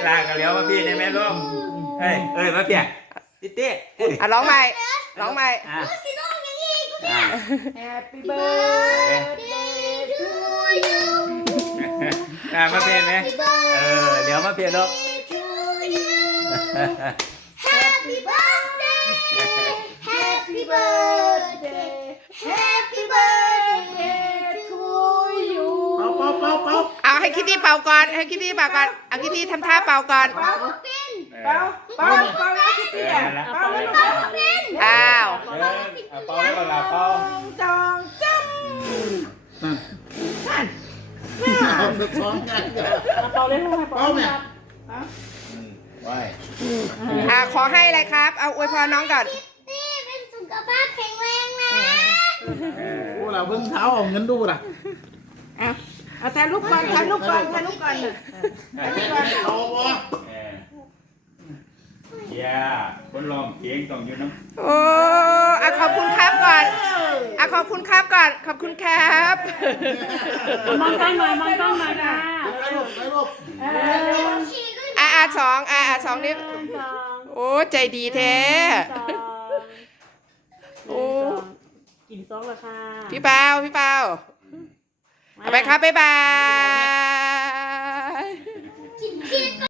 พี่ได้ไหมลูกเอ้ยเอ้ยมาเปียติเต้เอ้ยอะร้องใหม่ร้องใหม่อะสีน้องอย่างนี้กูอะ Happy birthday to you อะมาเปียไหมเออเดี๋ยวมาเปียลูก to you Happy birthday Happy birthday Happy birthday to you เป่าเป่าเป่าเป่าเอา ให้คิตตี้เป่าก่อน ให้คิตตี้เป่าก่อน เอาคิตตี้ทำท่าเป่าก่อน เป่าเป็นเออเป่าเป่าเป่าแล้วคิดเอเสีอยนั่นละเป่าแล้วเป่าเป็นอ้าวเออเอาเป่าแล้วก็ลาเป่าจองจ้ำนั่นเอาไปซ้อมกันเดี๋ยวเป่าเลยลูกให้เป่าเป่าแม่อืมไว้อะขอให้อะไรครับ เอาอวยพรน้องก่อน นี่เป็นสุขภาพแข็งแรงนะเออโอ้เราเบิ่งเท้าเอาเงินดูล่ะอะ เอาถ่ายรูปก่อนถ่ายรูปก่อนถ่ายรูปก่อนน่ะเอาบ่เออเย้คนลองเสียงต้องอยู่น้ำโอ้อะขอบคุณครับก่อนอะขอบคุณครับก่อน ขอบคุณครับมองกล้องหน่อยมองกล้องหน่อยค่ะไปรูปไปรูปเออฉี่ก็อะอะสองอะอะสองนิ้วสองโอ้ใจดีแท้ สองโอ้ กินซองแล้วค่ะพี่เปาพี่เปาเอา ไปครับบ๊ายบาย